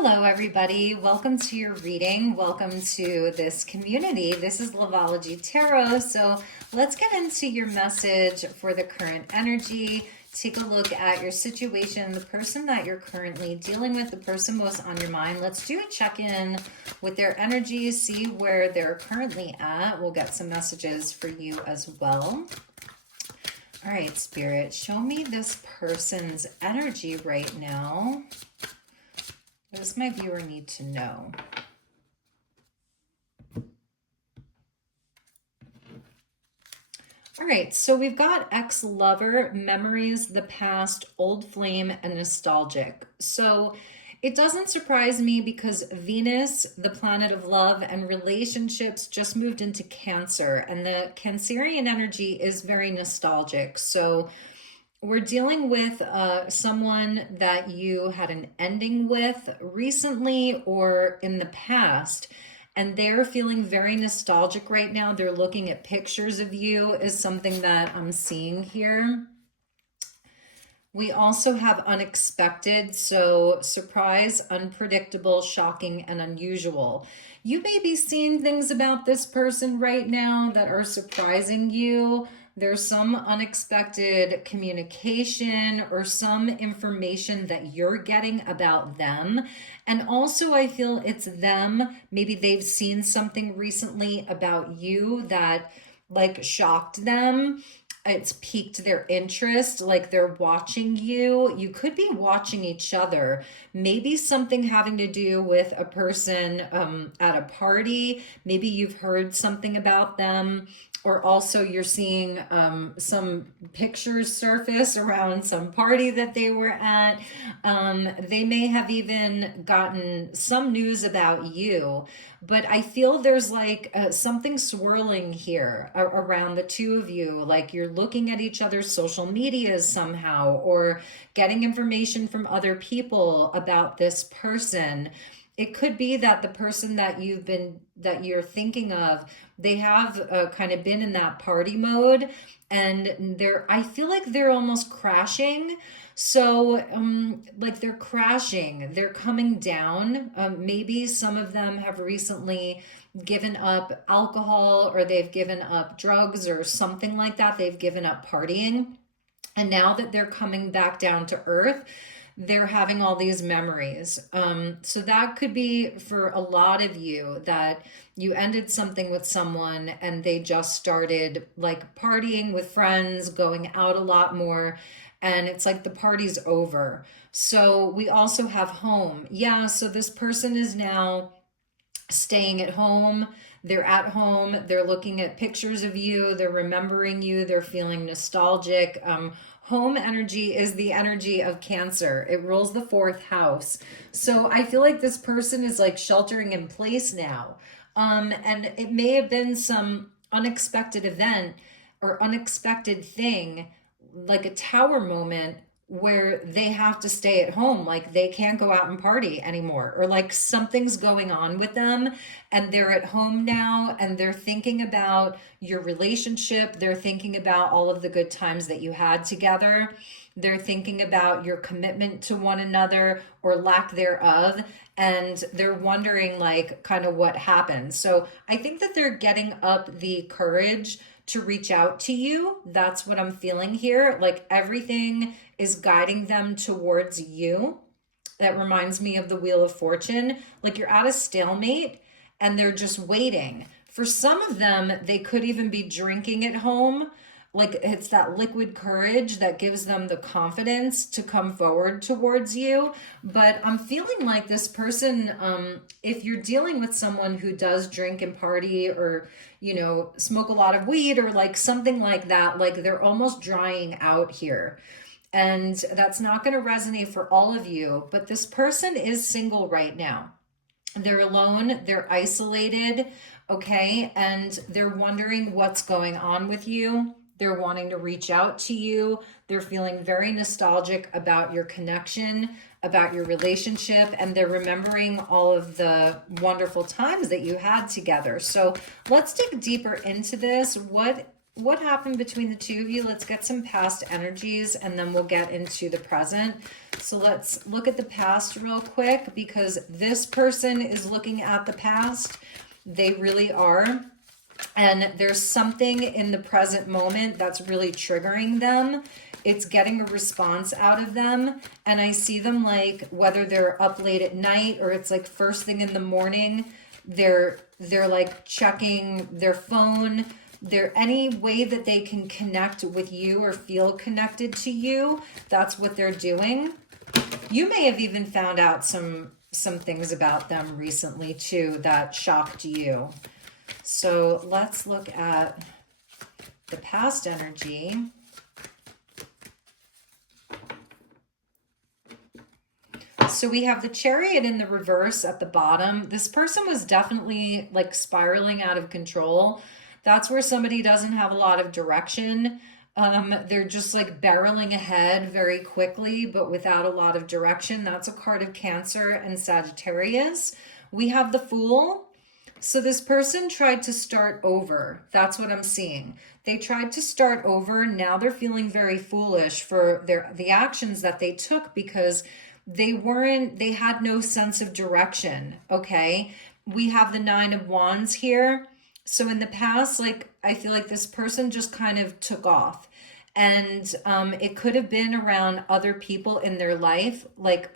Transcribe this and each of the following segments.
Hello, everybody. Welcome to your reading. Welcome to this community. This is Loveology Tarot. So let's get into your message for the current energy. Take a look at your situation, the person that you're currently dealing with, the person most on your mind. Let's do a check-in with their energy, see where they're currently at. We'll get some messages for you as well. All right, Spirit, show me this person's energy right now. What does my viewer need to know? All right, so we've got ex-lover, memories, the past, old flame, and nostalgic. So it doesn't surprise me because Venus, the planet of love and relationships, just moved into Cancer, and the Cancerian energy is very nostalgic. So we're dealing with someone that you had an ending with recently or in the past, and they're feeling very nostalgic right now. They're looking at pictures of you is something that I'm seeing here. We also have unexpected, so surprise, unpredictable, shocking, and unusual. You may be seeing things about this person right now that are surprising you. There's some unexpected communication or some information that you're getting about them. And also I feel it's them. Maybe they've seen something recently about you that like shocked them. It's piqued their interest, like they're watching you. You could be watching each other. Maybe something having to do with a person at a party. Maybe you've heard something about them, or also you're seeing some pictures surface around some party that they were at. They may have even gotten some news about you, but I feel there's like something swirling here around the two of you. Like you're looking at each other's social medias somehow, or getting information from other people about this person. It could be that the person that you're thinking of, they have kind of been in that party mode, and I feel like they're almost crashing. So like they're crashing, they're coming down. Maybe some of them have recently given up alcohol, or they've given up drugs or something like that. They've given up partying. And now that they're coming back down to earth, they're having all these memories. So that could be for a lot of you that you ended something with someone and they just started like partying with friends, going out a lot more, and it's like the party's over. So we also have home. Yeah, so this person is now staying at home. They're at home. They're looking at pictures of you. They're remembering you. They're feeling nostalgic. Home energy is the energy of Cancer. It rules the fourth house. So I feel like this person is like sheltering in place now. And it may have been some unexpected event or unexpected thing, like a tower moment where they have to stay at home, like they can't go out and party anymore, or like something's going on with them and they're at home now and they're thinking about your relationship. They're thinking about all of the good times that you had together. They're thinking about your commitment to one another or lack thereof, and they're wondering like kind of what happened. So I think that they're getting up the courage to reach out to you. That's what I'm feeling here. Like everything is guiding them towards you. That reminds me of the Wheel of Fortune. Like you're at a stalemate and they're just waiting. For some of them, they could even be drinking at home. Like it's that liquid courage that gives them the confidence to come forward towards you. But I'm feeling like this person, if you're dealing with someone who does drink and party, or, you know, smoke a lot of weed or like something like that, like they're almost drying out here. And that's not going to resonate for all of you. But this person is single right now. They're alone, they're isolated, okay? And they're wondering what's going on with you. They're wanting to reach out to you. They're feeling very nostalgic about your connection, about your relationship, and they're remembering all of the wonderful times that you had together. So let's dig deeper into this. what happened between the two of you? Let's get some past energies and then we'll get into the present. So let's look at the past real quick, because this person is looking at the past. They really are. And there's something in the present moment that's really triggering them. It's getting a response out of them. And I see them like, whether they're up late at night or it's like first thing in the morning, they're like checking their phone. They're any way that they can connect with you or feel connected to you. That's what they're doing. You may have even found out some things about them recently too that shocked you. So let's look at the past energy. So we have the Chariot in the reverse at the bottom. This person was definitely like spiraling out of control. That's where somebody doesn't have a lot of direction. They're just like barreling ahead very quickly, but without a lot of direction. That's a card of Cancer and Sagittarius. We have the Fool. So this person tried to start over. That's what I'm seeing. They tried to start over. Now they're feeling very foolish for the actions that they took, because they had no sense of direction. Okay. We have the Nine of Wands here. So in the past, like, I feel like this person just kind of took off, and it could have been around other people in their life, like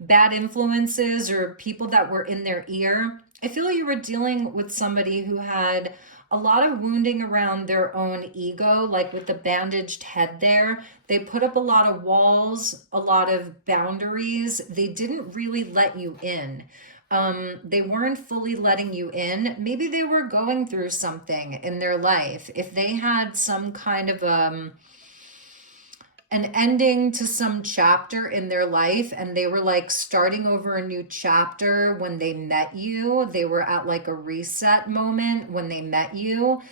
bad influences or people that were in their ear. I feel you were dealing with somebody who had a lot of wounding around their own ego, like with the bandaged head there. They put up a lot of walls, a lot of boundaries. They didn't really let you in. They weren't fully letting you in. Maybe they were going through something in their life. If they had some kind of an ending to some chapter in their life, and they were like starting over a new chapter when they met you, they were at like a reset moment when they met you.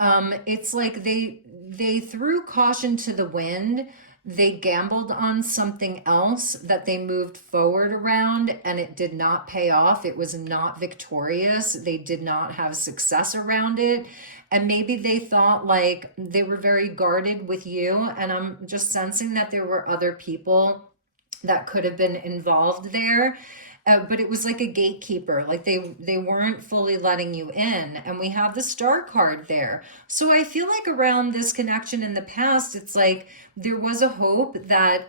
It's like they threw caution to the wind. They gambled on something else that they moved forward around, and it did not pay off. It was not victorious. They did not have success around it. And maybe they thought like they were very guarded with you. And I'm just sensing that there were other people that could have been involved there. But it was like a gatekeeper, like they weren't fully letting you in. And we have the Star card there. So I feel like around this connection in the past, it's like there was a hope that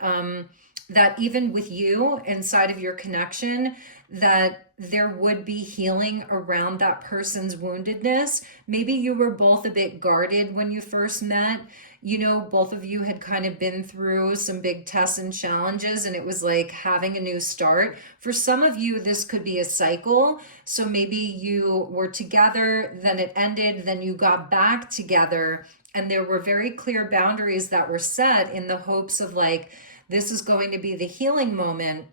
that even with you inside of your connection, that there would be healing around that person's woundedness. Maybe you were both a bit guarded when you first met. You know, both of you had kind of been through some big tests and challenges, and it was like having a new start. For some of you, this could be a cycle. So maybe you were together, then it ended, then you got back together, and there were very clear boundaries that were set in the hopes of like, this is going to be the healing moment.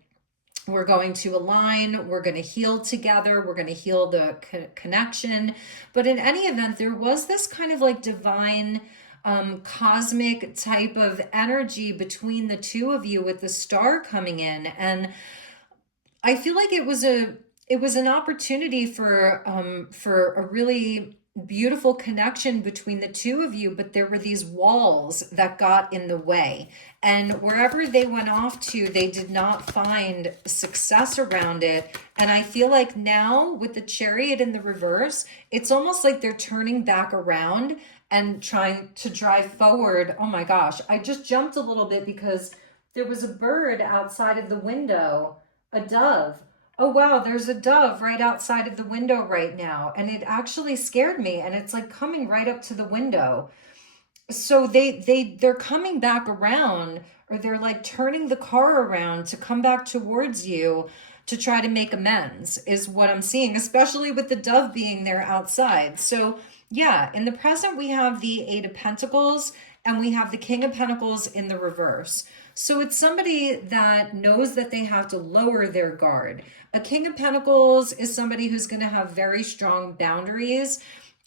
We're going to align, we're going to heal together, we're going to heal the connection. But in any event, there was this kind of like divine cosmic type of energy between the two of you with the Star coming in. And I feel like it was an opportunity for a really beautiful connection between the two of you, but there were these walls that got in the way. And wherever they went off to, they did not find success around it. And I feel like now with the Chariot in the reverse, it's almost like they're turning back around and trying to drive forward. Oh my gosh, I just jumped a little bit because there was a bird outside of the window, a dove. Oh wow, there's a dove right outside of the window right now. And it actually scared me, and it's like coming right up to the window. So they're coming back around, or they're like turning the car around to come back towards you to try to make amends, is what I'm seeing, especially with the dove being there outside. So yeah, in the present, we have the Eight of Pentacles and we have the King of Pentacles in the reverse. So it's somebody that knows that they have to lower their guard. A King of Pentacles is somebody who's going to have very strong boundaries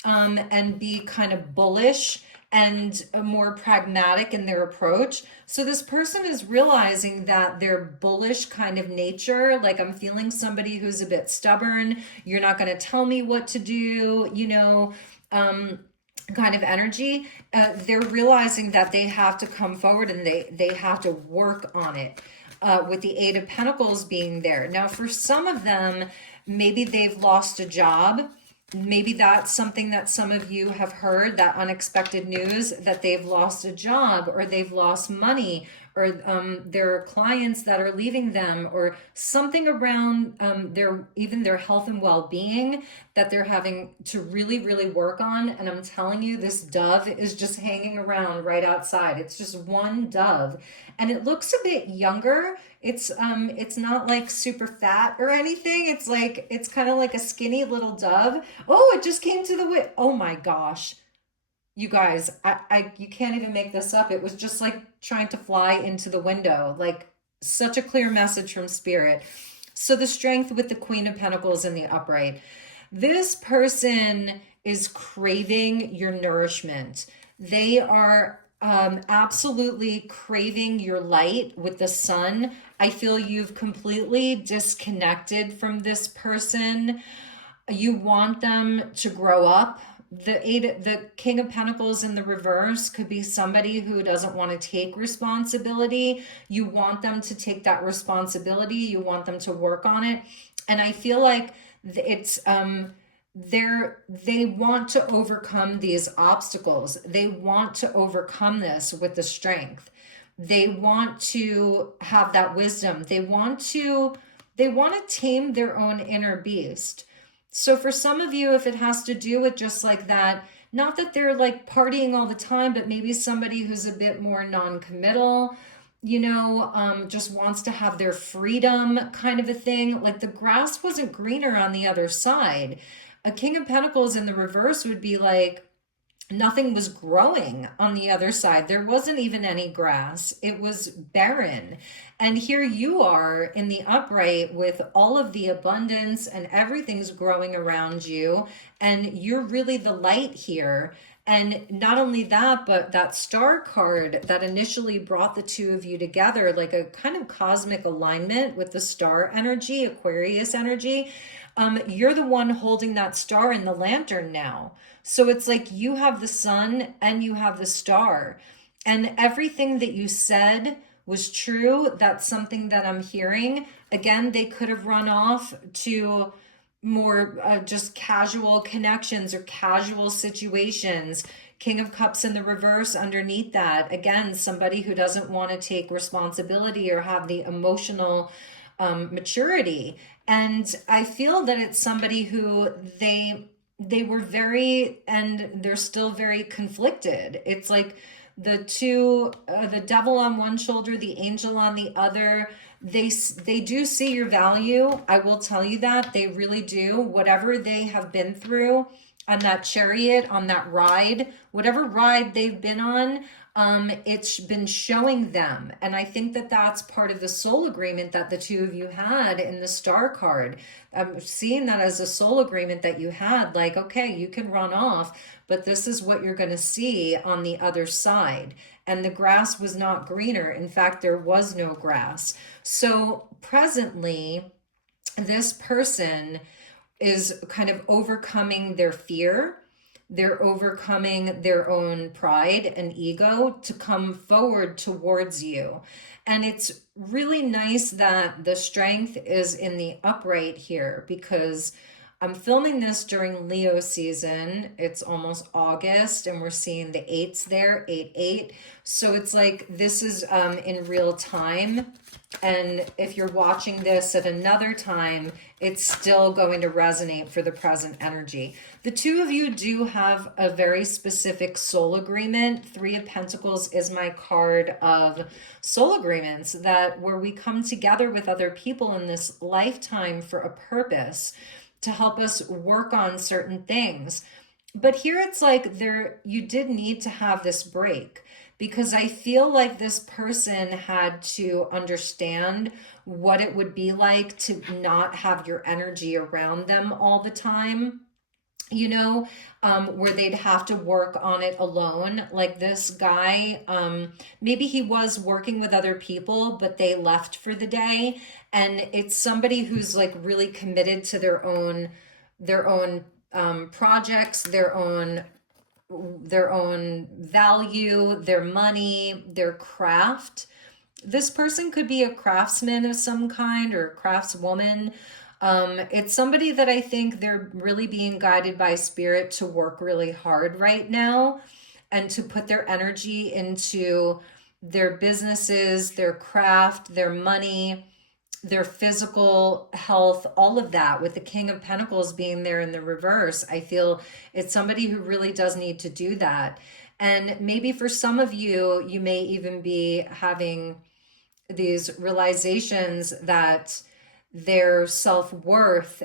and be kind of bullish and more pragmatic in their approach. So this person is realizing that their bullish kind of nature, like I'm feeling somebody who's a bit stubborn, you're not going to tell me what to do, you know, kind of energy, they're realizing that they have to come forward and they have to work on it, with the Eight of Pentacles being there. Now, for some of them, maybe they've lost a job. Maybe that's something that some of you have heard, that unexpected news that they've lost a job, or they've lost money, or there are clients that are leaving them, or something around their health and well-being that they're having to really, really work on. And I'm telling you, this dove is just hanging around right outside. It's just one dove, and it looks a bit younger. It's not like super fat or anything. It's like, it's kind of like a skinny little dove. Oh, it just came to the oh my gosh. You guys, you can't even make this up. It was just like trying to fly into the window. Like, such a clear message from spirit. So the Strength with the Queen of Pentacles in the upright. This person is craving your nourishment. They are absolutely craving your light with the sun. I feel you've completely disconnected from this person. You want them to grow up. The King of Pentacles in the reverse could be somebody who doesn't want to take responsibility. You want them to take that responsibility. You want them to work on it. And I feel like it's they want to overcome these obstacles. They want to overcome this with the strength. They want to have that wisdom. They want to tame their own inner beast. So for some of you, if it has to do with just like that, not that they're like partying all the time, but maybe somebody who's a bit more non-committal, just wants to have their freedom, kind of a thing. Like, the grass wasn't greener on the other side. A King of Pentacles in the reverse would be like, nothing was growing on the other side. There wasn't even any grass. It was barren. And here you are in the upright with all of the abundance, and everything's growing around you. And you're really the light here. And not only that, but that star card that initially brought the two of you together, like a kind of cosmic alignment with the star energy, Aquarius energy. You're the one holding that star in the lantern now. So it's like you have the sun and you have the star, and everything that you said was true. That's something that I'm hearing. Again, they could have run off to more just casual connections or casual situations. King of Cups in the reverse underneath that. Again, somebody who doesn't want to take responsibility or have the emotional maturity. And I feel that it's somebody who they were very, and they're still very conflicted. It's like the two, the devil on one shoulder, the angel on the other. They do see your value. I will tell you that they really do. Whatever they have been through on that chariot, on that ride, whatever ride they've been on, it's been showing them. And I think that that's part of the soul agreement that the two of you had in the star card. I'm seeing that as a soul agreement that you had, like, okay, you can run off, but this is what you're going to see on the other side. And the grass was not greener. In fact, there was no grass. So presently, this person is kind of overcoming their fear. They're overcoming their own pride and ego to come forward towards you. And it's really nice that the Strength is in the upright here, because I'm filming this during Leo season. It's almost August, and we're seeing the eights there, 8-8. So it's like this is in real time. And if you're watching this at another time, it's still going to resonate for the present energy. The two of you do have a very specific soul agreement. Three of Pentacles is my card of soul agreements, that where we come together with other people in this lifetime for a purpose to help us work on certain things. But here it's like you did need to have this break, because I feel like this person had to understand what it would be like to not have your energy around them all the time, where they'd have to work on it alone. Like this guy, maybe he was working with other people, but they left for the day. And it's somebody who's like really committed to their own projects, their own value, their money, their craft. This person could be a craftsman of some kind or a craftswoman. It's somebody that I think they're really being guided by spirit to work really hard right now and to put their energy into their businesses, their craft, their money, their physical health, all of that, with the King of Pentacles being there in the reverse. I feel it's somebody who really does need to do that. And maybe for some of you, you may even be having these realizations that their self-worth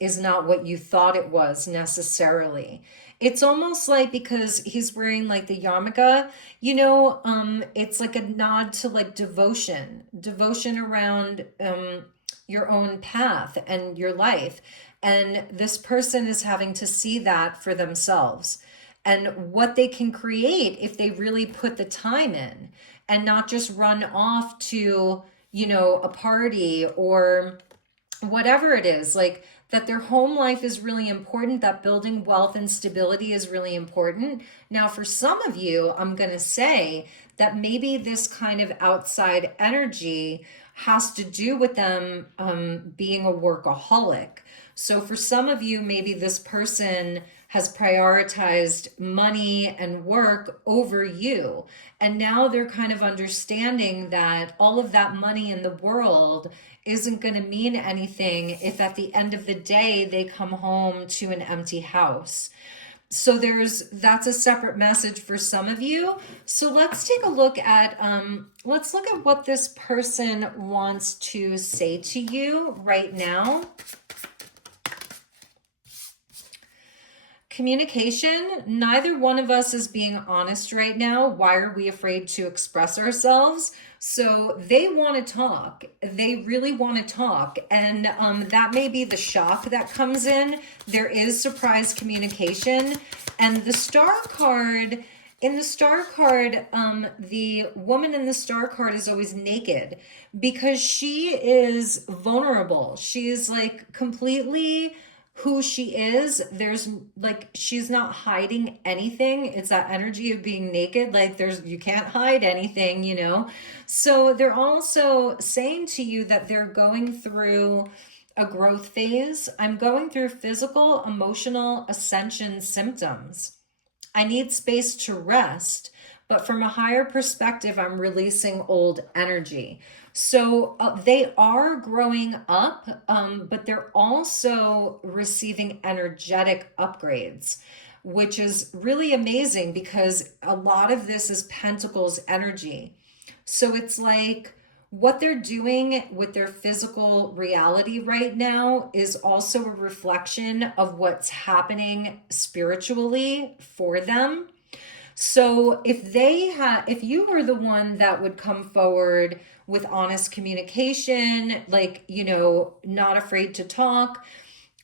is not what you thought it was necessarily. It's almost like, because he's wearing like the yarmulke, you know, it's like a nod to like devotion around your own path and your life. And this person is having to see that for themselves and what they can create if they really put the time in and not just run off to, you know, a party or whatever it is. Like, that their home life is really important, that building wealth and stability is really important. Now, for some of you, I'm going to say that maybe this kind of outside energy has to do with them being a workaholic. So for some of you, maybe this person has prioritized money and work over you. And now they're kind of understanding that all of that money in the world isn't going to mean anything if at the end of the day they come home to an empty house. So that's a separate message for some of you. So let's take a look at what this person wants to say to you right now. Communication. Neither one of us is being honest right now. Why are we afraid to express ourselves? So they want to talk. They really want to talk. And that may be the shock that comes in. There is surprise communication. And the star card, in the star card, the woman in the star card is always naked because she is vulnerable. She is like completely who she is. There's like, she's not hiding anything. It's that energy of being naked. Like you can't hide anything, you know? So they're also saying to you that they're going through a growth phase. I'm going through physical, emotional ascension symptoms. I need space to rest, but from a higher perspective, I'm releasing old energy. So they are growing up, but they're also receiving energetic upgrades, which is really amazing because a lot of this is Pentacles energy. So it's like what they're doing with their physical reality right now is also a reflection of what's happening spiritually for them. So if you were the one that would come forward with honest communication, like, you know, not afraid to talk,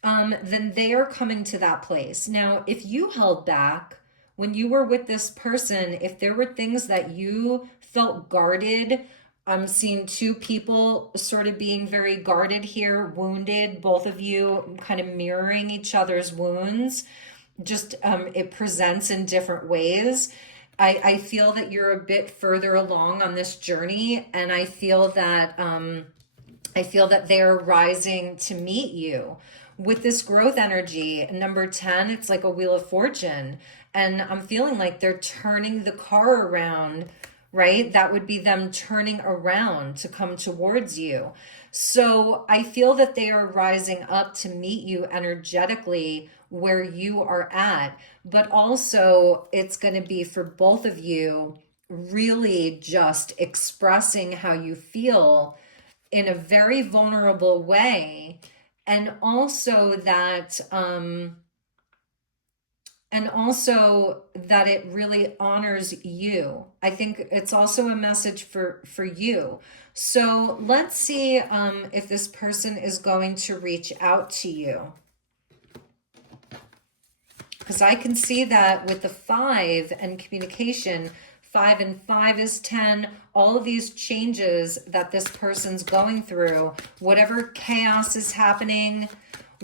then they are coming to that place. Now, if you held back when you were with this person, if there were things that you felt guarded, I'm seeing two people sort of being very guarded here, wounded, both of you kind of mirroring each other's wounds. Just it presents in different ways. I feel that you're a bit further along on this journey, and I feel that they're rising to meet you with this growth energy. Number 10, it's like a wheel of fortune, and I'm feeling like they're turning the car around, right? That would be them turning around to come towards you. So I feel that they are rising up to meet you energetically where you are at, but also it's going to be for both of you really just expressing how you feel in a very vulnerable way, and also that it really honors you. I think it's also a message for you. So let's see if this person is going to reach out to you. Because I can see that with the 5 and communication, 5 and 5 is 10, all of these changes that this person's going through, whatever chaos is happening,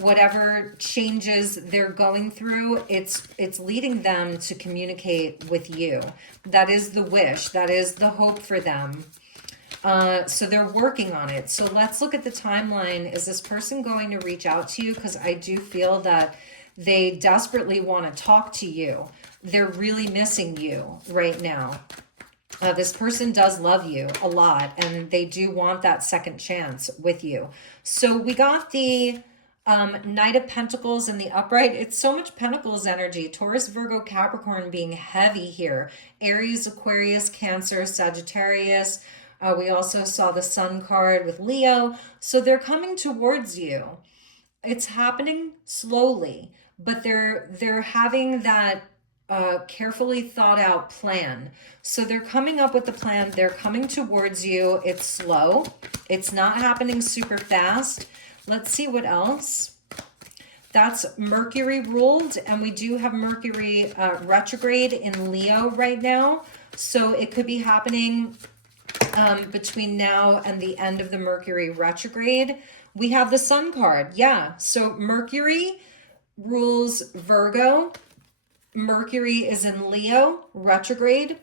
whatever changes they're going through, it's leading them to communicate with you. That is the wish. That is the hope for them. So they're working on it. So let's look at the timeline. Is this person going to reach out to you? Because I do feel that they desperately want to talk to you. They're really missing you right now. This person does love you a lot, and they do want that second chance with you. So we got the Knight of Pentacles in the upright. It's so much Pentacles energy. Taurus, Virgo, Capricorn being heavy here. Aries, Aquarius, Cancer, Sagittarius. We also saw the Sun card with Leo. So they're coming towards you. It's happening slowly, but they're having that carefully thought out plan. So they're coming up with the plan. They're coming towards you. It's slow. It's not happening super fast. Let's see what else. That's Mercury ruled, and we do have Mercury retrograde in Leo right now. So it could be happening between now and the end of the Mercury retrograde. We have the Sun card. Yeah. So Mercury rules Virgo. Mercury is in Leo, retrograde.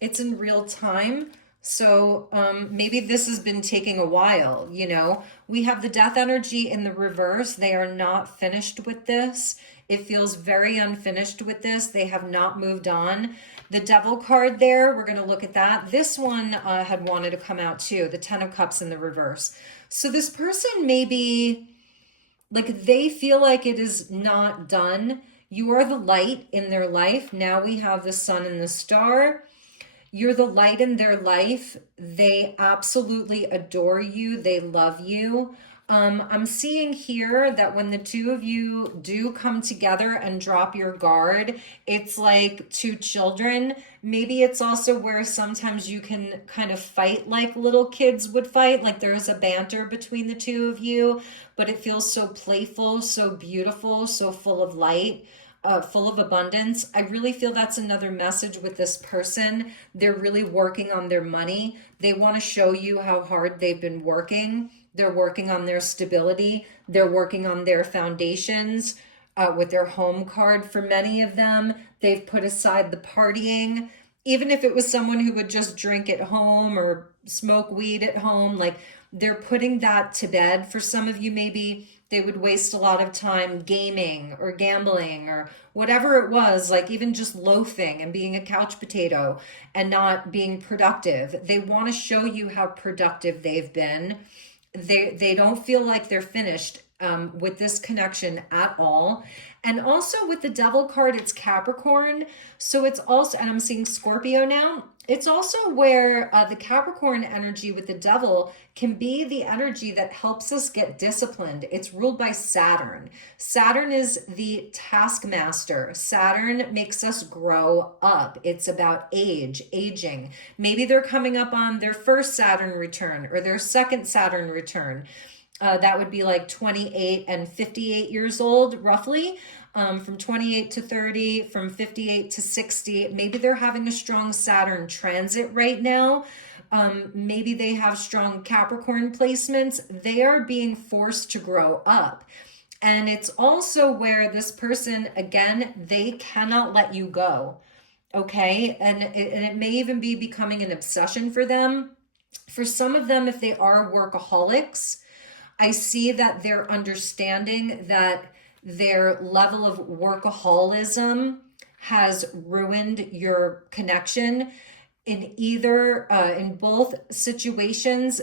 It's in real time. So maybe this has been taking a while, you know. We have the death energy in the reverse. They are not finished with this. It feels very unfinished with this. They have not moved on. The Devil card there, we're going to look at that. This one had wanted to come out too, the Ten of Cups in the reverse. So this person may be, like, they feel like it is not done. You are the light in their life. Now we have the Sun and the Star. You're the light in their life. They absolutely adore you. They love you. I'm seeing here that when the two of you do come together and drop your guard, it's like two children. Maybe it's also where sometimes you can kind of fight like little kids would fight, like there's a banter between the two of you, but it feels so playful, so beautiful, so full of light. Full of abundance. I really feel that's another message with this person. They're really working on their money. They want to show you how hard they've been working. They're working on their stability. They're working on their foundations with their home card. For many of them, they've put aside the partying. Even if it was someone who would just drink at home or smoke weed at home, like they're putting that to bed. For some of you, maybe they would waste a lot of time gaming or gambling or whatever it was, like even just loafing and being a couch potato and not being productive. They want to show you how productive they've been. They don't feel like they're finished with this connection at all. And also with the Devil card, it's Capricorn. So it's also, and I'm seeing Scorpio now. It's also where the Capricorn energy with the Devil can be the energy that helps us get disciplined. It's ruled by Saturn. Saturn is the taskmaster. Saturn makes us grow up. It's about aging. Maybe they're coming up on their first Saturn return or their second Saturn return. That would be like 28 and 58 years old, roughly. From 28 to 30, from 58 to 60. Maybe they're having a strong Saturn transit right now. Maybe they have strong Capricorn placements. They are being forced to grow up. And it's also where this person, again, they cannot let you go. Okay? And it may even be becoming an obsession for them. For some of them, if they are workaholics, I see that they're understanding that their level of workaholism has ruined your connection in both situations,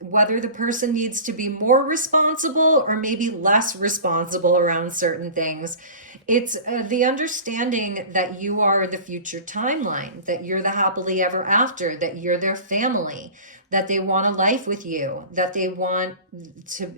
whether the person needs to be more responsible or maybe less responsible around certain things. It's the understanding that you are the future timeline, that you're the happily ever after, that you're their family, that they want a life with you, that they want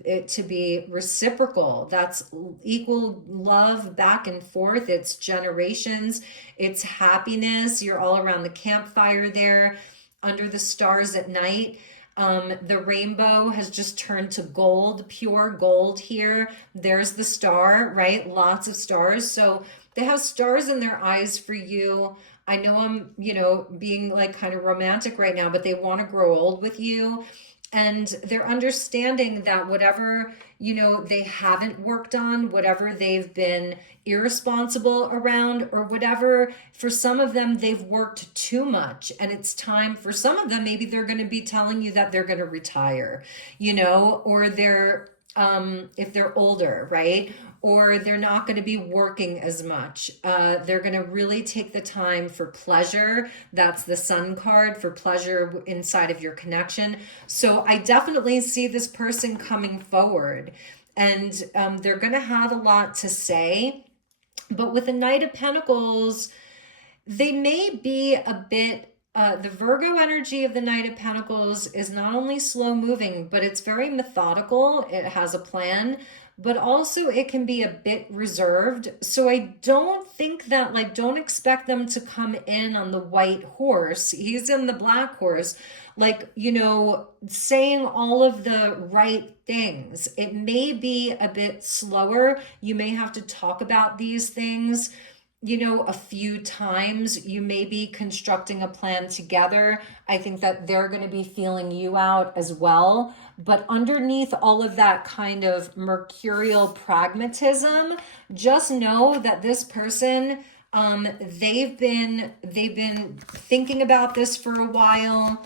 it to be reciprocal. That's equal love back and forth. It's generations. It's happiness. You're all around the campfire there, under the stars at night. The rainbow has just turned to gold, pure gold here. There's the star, right? Lots of stars. So they have stars in their eyes for you. I know I'm, being like kind of romantic right now, but they want to grow old with you. And they're understanding that whatever, you know, they haven't worked on, whatever they've been irresponsible around, or whatever, for some of them they've worked too much, and it's time for some of them, maybe they're going to be telling you that they're going to retire, you know, or they're if they're older, right? Or they're not going to be working as much. They're going to really take the time for pleasure. That's the Sun card, for pleasure inside of your connection. So I definitely see this person coming forward, and they're going to have a lot to say. But with the Knight of Pentacles, they may be a bit the Virgo energy of the Knight of Pentacles is not only slow moving, but it's very methodical. It has a plan, but also it can be a bit reserved. So I don't think that, like, don't expect them to come in on the white horse. He's in the black horse, like, you know, saying all of the right things. It may be a bit slower. You may have to talk about these things, you know, a few times. You may be constructing a plan together. I think that they're going to be feeling you out as well. But underneath all of that kind of mercurial pragmatism, just know that this person, they've been thinking about this for a while.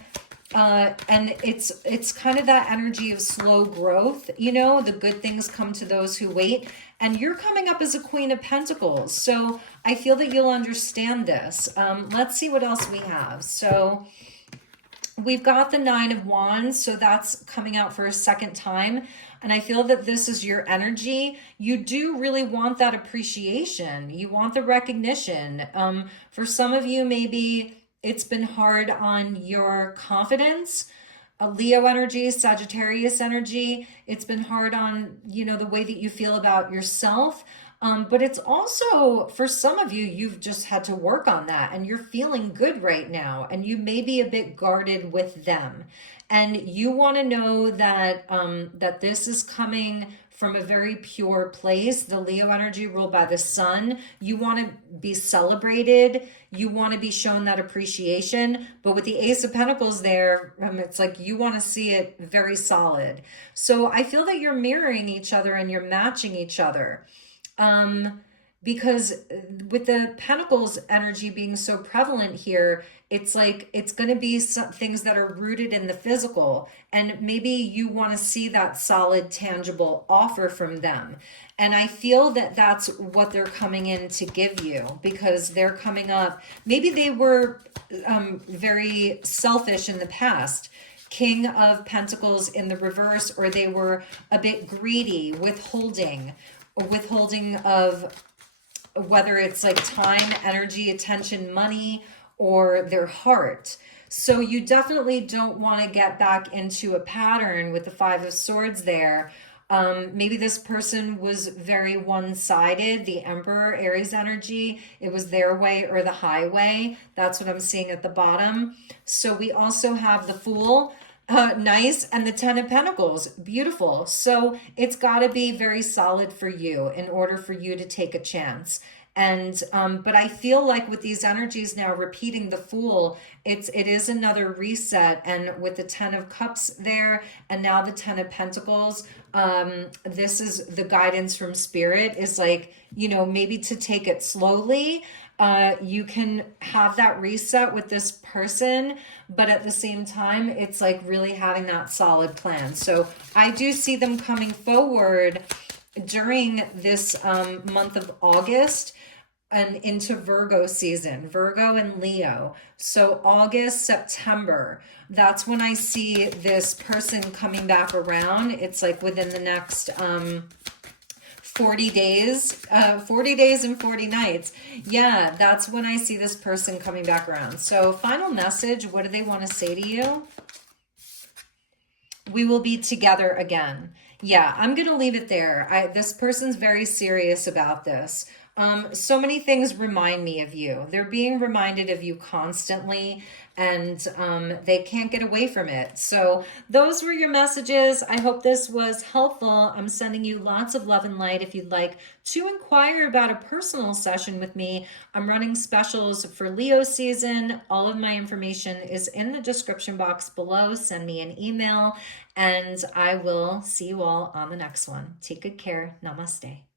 And it's kind of that energy of slow growth, you know, the good things come to those who wait. And you're coming up as a Queen of Pentacles. So I feel that you'll understand this. Let's see what else we have. So we've got the Nine of Wands. So that's coming out for a second time. And I feel that this is your energy. You do really want that appreciation. You want the recognition. For some of you, maybe it's been hard on your confidence. A Leo energy, Sagittarius energy. It's been hard on, you know, the way that you feel about yourself. But it's also, for some of you, you've just had to work on that, and you're feeling good right now, and you may be a bit guarded with them. And you want to know that that this is coming from a very pure place. The Leo energy ruled by the sun. You want to be celebrated. You want to be shown that appreciation. But with the Ace of Pentacles there, it's like you want to see it very solid. So I feel that you're mirroring each other and you're matching each other. Because with the Pentacles energy being so prevalent here, it's like it's going to be some things that are rooted in the physical, and maybe you want to see that solid, tangible offer from them. And I feel that that's what they're coming in to give you, because they're coming up. Maybe they were very selfish in the past. King of Pentacles in the reverse, or they were a bit greedy, withholding of whether it's like time, energy, attention, money, or their heart. So you definitely don't want to get back into a pattern with the Five of Swords there. Maybe this person was very one-sided, the Emperor, Aries energy. It was their way or the highway. That's what I'm seeing at the bottom. So we also have the Fool. Nice. And the Ten of Pentacles, beautiful. So it's got to be very solid for you in order for you to take a chance. And but I feel like with these energies now repeating the Fool, it is another reset. And with the Ten of Cups there, and now the Ten of Pentacles, this is the guidance from Spirit, is like, you know, maybe to take it slowly. You can have that reset with this person, but at the same time, it's like really having that solid plan. So I do see them coming forward during this month of August and into Virgo season, Virgo and Leo. So August, September, that's when I see this person coming back around. It's like within the next 40 days, 40 days and 40 nights. Yeah, that's when I see this person coming back around. So final message, what do they want to say to you? We will be together again. Yeah, I'm going to leave it there. This person's very serious about this. So many things remind me of you. They're being reminded of you constantly, and they can't get away from it. So, those were your messages. I hope this was helpful. I'm sending you lots of love and light. If you'd like to inquire about a personal session with me, I'm running specials for Leo season. All of my information is in the description box below. Send me an email, and I will see you all on the next one. Take good care. Namaste.